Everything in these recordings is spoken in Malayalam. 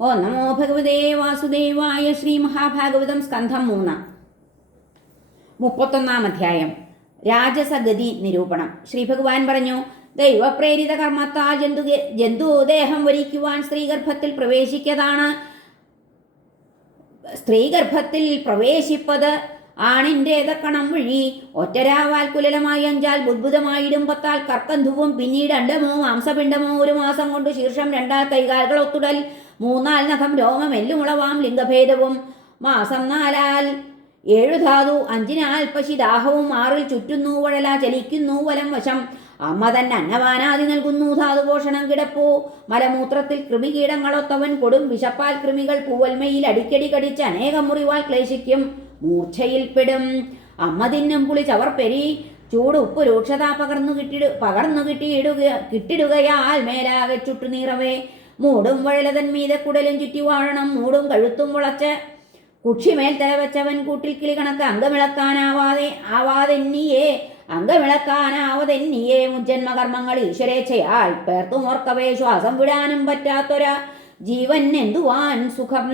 ഓ നമോ ഭഗവതേ വാസുദേവായ ശ്രീ മഹാഭാഗവതം സ്കന്ധം മൂന്ന്. മുപ്പത്തൊന്നാം അധ്യായം. രാജസഗതി നിരൂപണം. ശ്രീ ഭഗവാൻ പറഞ്ഞു ദൈവപ്രേരിത കർമ്മത്താൽ ജന്തു ജന്തുദേഹം വരിക്കുവാൻ സ്ത്രീഗർഭത്തിൽ പ്രവേശിക്കതാണ്. സ്ത്രീഗർഭത്തിൽ പ്രവേശിപ്പത് ആണിന്റേതക്കണം വിഴി ഒറ്റരാവാൽ കുലലമായി അഞ്ചാൽ ബുദ്ബുതമായിടും പത്താൽ കർക്കന്ധുവും പിന്നീട് അണ്ടമോ മാംസപിണ്ഡമോ ഒരു മാസം കൊണ്ട് ശീർഷം രണ്ടാൽ കൈകാലുകൾ ഒത്തുടൽ. മൂന്നാൽ നഖം രോമം എല്ലുമുളവാം ലിംഗഭേദവും. മാസം നാലാൽ ഏഴു ധാതു അഞ്ചിനാൽ പശി ദാഹവും ആറിൽ ചുറ്റുന്നു വഴല ചലിക്കുന്നു വലം വശം. അമ്മ തന്നെ അന്നവാനാദി നൽകുന്നു ധാതുപോഷണം കിടപ്പോ. മലമൂത്രത്തിൽ കൃമികീടങ്ങളൊത്തവൻ കൊടും വിശപ്പാൽ കൃമികൾ പൂവൽമയിൽ അടിക്കടി കടിച്ച് അനേകം മുറിവാൽ ക്ലേശിക്കും. മൂർച്ഛയിൽപ്പെടും അമ്മ തിന്നും പുളി ചവർപ്പെരി ചൂട് ഉപ്പ് രൂക്ഷത പകർന്നു കിട്ടിടു പകർന്നു കിട്ടിയിടുക കിട്ടിടുകയാൽ മേലാകെ ചുട്ടുനീറവേ മൂടും വഴലതൻ മീതെ കുടലും ചുറ്റി വാഴണം മൂടും കഴുത്തും മുളച്ച്. കുക്ഷിമേൽ തലവച്ചവൻ കൂട്ടിൽ കിളി കണക്ക് അംഗമിളക്കാനാവാതെ ആവാതെന്നിയേ അംഗമിളക്കാനാവതെന്നിയേ. മുജ്ജന്മകർമ്മങ്ങൾ ഈശ്വരേച്ഛയാൽ പേർത്തുമോർക്കവേ ശ്വാസം വിടാനും പറ്റാത്തൊര. ജീവൻ എന്തുവാൻ സുഖം?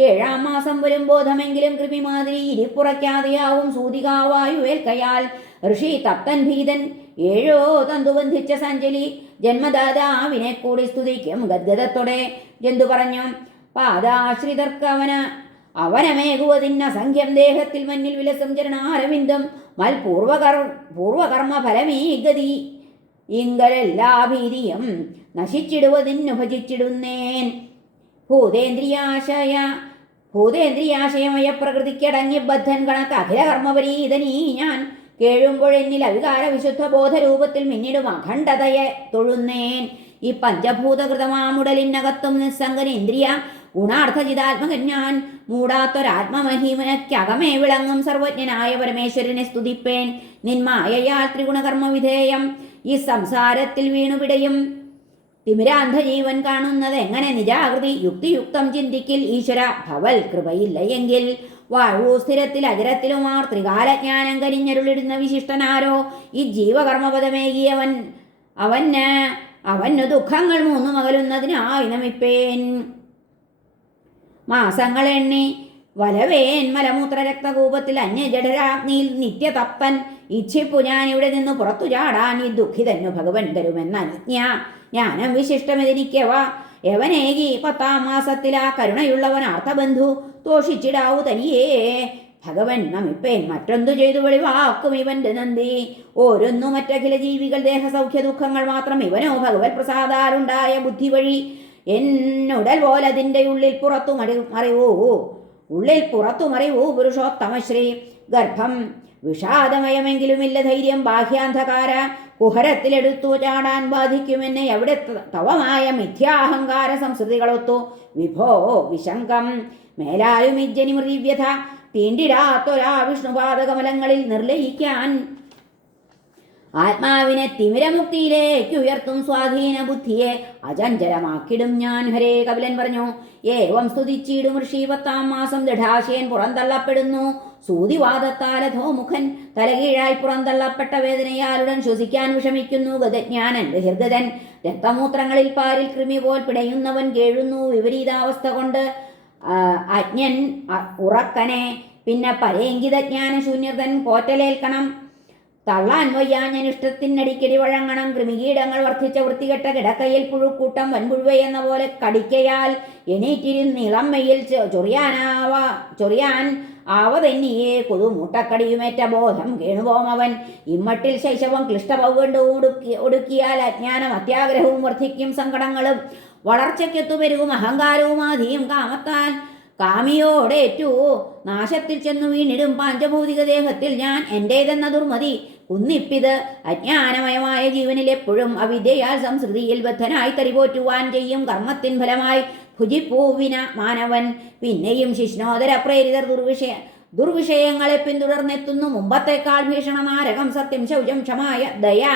ഏഴാം മാസം വരും ബോധമെങ്കിലും കൃപിമാതിരി ഇരിപ്പുറയ്ക്കാതെയാവും സൂതികാവായു ഏൽക്കയാൽ ഋഷി തപ്തൻ ഭീതൻ ഏഴോ തന്തുബന്ധിച്ച സഞ്ജലി ജന്മദാതാവിനെ കൂടി സ്തുതിക്കും ഗദ്ഗതത്തോടെ ജന്തു പറഞ്ഞു പാദാശ്രിതർക്കവന അവനമേകുവതിന്ന സംഖ്യം ദേഹത്തിൽ മഞ്ഞിൽ വിലസം ചരണാരവിന്ദം മൽപൂർവകർ പൂർവകർമ്മ ഫലമീ ഗതി ഇങ്കലെല്ലാ ഭീതിയും നശിച്ചിടുവതിന്നു ഭജിച്ചിടുന്നേൻ ഭൂതേന്ദ്രിയാശയ ഭൂതേന്ദ്രിയാശയമയ പ്രകൃതിക്കടങ്ങി ബദ്ധൻ കണക്ക് അഖില കർമ്മപരീതനീ ഞാൻ കേഴുമ്പോഴെന്നിൽ അവികാര വിശുദ്ധ ബോധരൂപത്തിൽ മിന്നിടും അഖണ്ഡതയെ തൊഴുന്നേൻ. ഈ പഞ്ചഭൂതകൃതമാമുടലിനകത്തും നിസ്സംഗന ഇന്ദ്രിയ ഗുണാർത്ഥജിതാത്മകൻ ഞാൻ മൂടാത്തൊരാത്മമഹിമനക്കകമേ വിളങ്ങും സർവജ്ഞനായ പരമേശ്വരനെ സ്തുതിപ്പേൻ. നിന്മായയാൽ ത്രിഗുണകർമ്മ വിധേയം ഈ സംസാരത്തിൽ വീണുപിടയും. തിമിരാന്ധ ജീവൻ കാണുന്നത് എങ്ങനെ നിരാകൃതി യുക്തിയുക്തം ചിന്തിക്കിൽ ഈശ്വര ഭവൽ കൃപയില്ല എങ്കിൽ വാഴൂ സ്ഥിരത്തിൽ അജരത്തിലുമാർ ത്രികാലജ്ഞാനം കരിഞ്ഞരുളിടുന്ന വിശിഷ്ടനാരോ? ഈ ജീവകർമ്മപദമേകിയവൻ അവന് അവന് ദുഃഖങ്ങൾ മൂന്നു മകലുന്നതിനായി നമിപ്പേൻ മാസങ്ങൾ എണ്ണി വലവേൻ മലമൂത്ര രക്തകൂപത്തിൽ അന്യജഠരാഗ്നിയിൽ നിത്യതപ്പൻ ഇച്ഛിപ്പു ഞാൻ ഇവിടെ നിന്ന് പുറത്തു ചാടാൻ ഈ ദുഃഖിതന്നു ഭഗവൻ തരുമെന്ന അനുജ്ഞ ജ്ഞാനം വിശിഷ്ടമെതിനിക്കവ യവനേകി പത്താം മാസത്തിൽ ആ കരുണയുള്ളവൻ അർത്ഥബന്ധു തോഷിച്ചിടാവു തനിയേ. ഭഗവൻ നമിപ്പേൻ മറ്റൊന്തു ചെയ്തു വെളിവാക്കും ഇവന്റെ നന്ദി. ഓരോന്നു മറ്റഖില ജീവികൾ ദേഹസൗഖ്യ ദുഃഖങ്ങൾ മാത്രം ഇവനോ ഭഗവത് പ്രസാദാലുണ്ടായ ബുദ്ധി വഴി. എന്നുടൽ പോലതിന്റെ ഉള്ളിൽ പുറത്തു മറി മറിവൂ. ഉള്ളിൽ പുറത്തു മറിവൂ പുരുഷോത്തമശ്രീ. ഗർഭം വിഷാദമയമെങ്കിലുമില്ല ധൈര്യം. ബാഹ്യാന്ധകാര കുഹരത്തിലെടുത്തു ചാടാൻ ബാധിക്കുമെന്ന് എവിടെ തവമായ മിഥ്യാഹങ്കാര സംസ്കൃതികളൊത്തു. വിഭോ വിശങ്കം മേലാലും ഇജ്ജനി മൃതിവ്യഥ തീണ്ടിടാത്തൊരാ വിഷ്ണുപാദകമലങ്ങളിൽ നിർലയിക്കാൻ ആത്മാവിനെ തിമിരമുക്തിയിലേക്ക് ഉയർത്തും സ്വാധീന ബുദ്ധിയെ അചഞ്ചലമാക്കിടും ഞാൻ ഹരേ കപിലൻ പറഞ്ഞു. ഏവം സ്തുതിച്ചിടും ഋഷി പത്താം മാസം ദൃഢാശയൻ പുറന്തള്ളപ്പെടുന്നു. സൂതിവാദത്താലധോ മുഖൻ തലകീഴായി പുറന്തള്ളപ്പെട്ട വേദനയാലുടൻ ശ്വസിക്കാൻ വിഷമിക്കുന്നു ഗതജ്ഞാനൻ ബഹിർഗതൻ രക്തമൂത്രങ്ങളിൽ പാരിൽ കൃമി പോൽ പിടയുന്നവൻ കേഴുന്നു വിപരീതാവസ്ഥ കൊണ്ട്. അജ്ഞൻ ഉറക്കനെ. പിന്നെ പരേങ്കിതജ്ഞാന ശൂന്യതൻ പോറ്റലേൽക്കണം തള്ളാൻ വയ്യാഞ്ഞൻ ഇഷ്ടത്തിനടിക്കടി വഴങ്ങണം. കൃമികീടങ്ങൾ വർദ്ധിച്ച വൃത്തികെട്ട കിടക്കയിൽ പുഴുക്കൂട്ടം വൻപുഴുവ എന്ന പോലെ കടിക്കയാൽ എണീറ്റിരുന്നിളമ്മയിൽ ചൊറിയാനാവ ചൊറിയാൻ ആവതെന്നിയെ കൊതുമൂട്ടക്കടിയുമേറ്റ ബോധം കേണുപോം അവൻ. ഇമ്മട്ടിൽ ശൈശവം ക്ലിഷ്ടപൗകണ്ട് ഒടുക്കി ഒടുക്കിയാൽ അജ്ഞാനം അത്യാഗ്രഹവും വർദ്ധിക്കും സങ്കടങ്ങളും. വളർച്ചയ്ക്കെത്തുപെരുകും അഹങ്കാരവും ആധിയും കാമത്താൻ കാമിയോടേറ്റു. നാശത്തിൽ ചെന്നു വീണിടും പാഞ്ചഭൗതിക ദേഹത്തിൽ ഞാൻ എന്റേതെന്ന ദുർമതി. കുന്നിപ്പിത് അജ്ഞാനമയമായ ജീവനിൽ എപ്പോഴും അവിദ്യയാൽ സംസ്കൃതിയിൽ ബദ്ധനായി തരിപോറ്റുവാൻ ചെയ്യും കർമ്മത്തിൻ ഫലമായി ഭുജിപ്പൂവിന മാനവൻ. പിന്നെയും ശിഷ്ണോദര പ്രേരിതർ ദുർവിഷയ ദുർവിഷയങ്ങളെ പിന്തുടർന്നെത്തുന്നു. മുമ്പത്തേക്കാൾ ഭീഷണമാരകം സത്യം ശൗചം ക്ഷമായ ദയാ.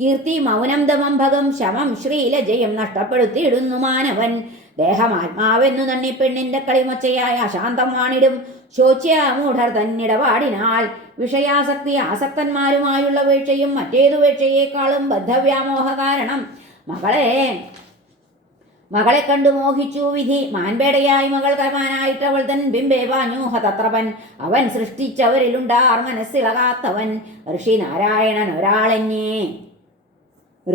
കീർത്തി മൗനം ദമം ഭഗം ശമം ശ്രീലജയം നഷ്ടപ്പെടുത്തിയിടുന്നു മാനവൻ. ദേഹമാത്മാവെന്നു തന്നെ പെണ്ണിന്റെ കളിമൊച്ചയായ അശാന്തം വാണിടും. ശോച്യമൂഢർ തന്നിടപാടിനാൽ വിഷയാസക്തി ആസക്തന്മാരുമായുള്ള വീഴ്ചയും മറ്റേതു വീഴ്ചയേക്കാളും ബദ്ധവ്യാമോഹ കാരണം. മകളെ മകളെ കണ്ടു മോഹിച്ചു വിധി. മാൻപേടയായി മകൾ കരമാനായിട്ടവൾ തൻ ബിംബേ വാഞ്ഞൂഹ തത്രവൻ അവൻ സൃഷ്ടിച്ചവരിലുണ്ടാർ മനസ്സിളകാത്തവൻ. ഋഷി നാരായണൻ ഒരാളെന്നെ.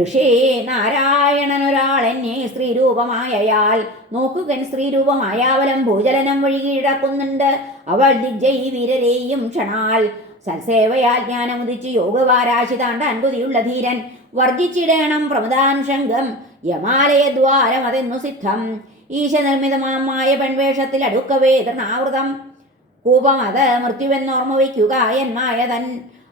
ഋഷി നാരായണനൊരാളെന്നെ സ്ത്രീരൂപമായയാൽ നോക്കുകൻ സ്ത്രീരൂപമായാവലം ഭൂചലനം വഴി കീഴക്കുന്നുണ്ട് അവൾ ദിഗ്ജൈ വീരരെയും ക്ഷണാൽ. സൽസേവയാൽ ജ്ഞാനമുദിച്ച് യോഗവാരാശി താണ്ടാൻ കുതിയുള്ള ധീരൻ. വർജിച്ചിടേണം പ്രമുദാനുഷംഗം യമാലയദ്വാരം അതെന്നു സിദ്ധം. ഈശനിർമ്മിതമായ പെൺവേഷത്തിൽ അടുക്കവേ തൃണാവൃതം അത് മൃത്യുവെന്നോർമ്മ വയ്ക്കുക എന്മായതൻ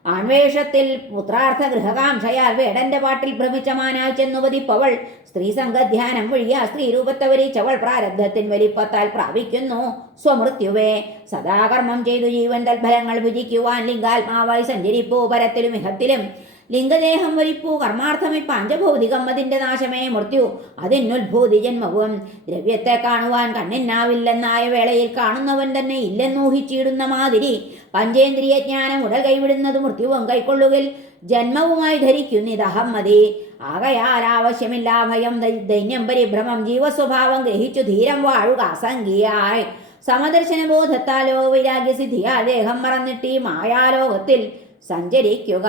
ആൺവേഷത്തിൽ പുത്രാർത്ഥ ഗൃഹകാംക്ഷയാൽ വേടന്റെ പാട്ടിൽ ഭ്രമിച്ച മാനായി ചെന്നു പതിപ്പവൾ. സ്ത്രീ സംഘധ്യാനം വഴിയ സ്ത്രീ രൂപത്തവരിച്ചവൾ പ്രാരബ്ധത്തിൻ വലിപ്പത്താൽ പ്രാപിക്കുന്നു സ്വമൃത്യുവേ. സദാകർമ്മം ചെയ്തു ജീവൻ തൽഫലങ്ങൾ ഭുജിക്കുവാൻ ലിംഗാത്മാവായി സഞ്ചരിപ്പൂ പരത്തിലും ഇഹത്തിലും. ലിംഗദേഹം വരിപ്പൂ കർമാർത്ഥമേ പഞ്ചഭൗതികം അതിന്റെ നാശമേ മൃത്യു അതിനുത്ഭൂതി ജന്മവും. ദ്രവ്യത്തെ കാണുവാൻ കണ്ണിനാവില്ലെന്നായ വേളയിൽ കാണുന്നവൻ തന്നെ ഇല്ലെന്നൂഹിച്ചിടുന്ന മാതിരി പഞ്ചേന്ദ്രിയ ജ്ഞാനം ഉടൽ കൈവിടുന്നത് മൃത്യുവും കൈക്കൊള്ളുകിൽ ജന്മവുമായി ധരിക്കുന്നിതഹം മതി. ആകയാൽ ആവശ്യമില്ല ഭയം ദൈന്യം പരിഭ്രമം ജീവസ്വഭാവം ഗ്രഹിച്ചു ധീരം വാഴുക അസംഖ്യയായി സമദർശന ബോധത്താലോ വൈരാഗ്യസിദ്ധിയാ ദേഹം മറന്നിട്ട് ഈ മായാലോകത്തിൽ സഞ്ചരിക്കുക.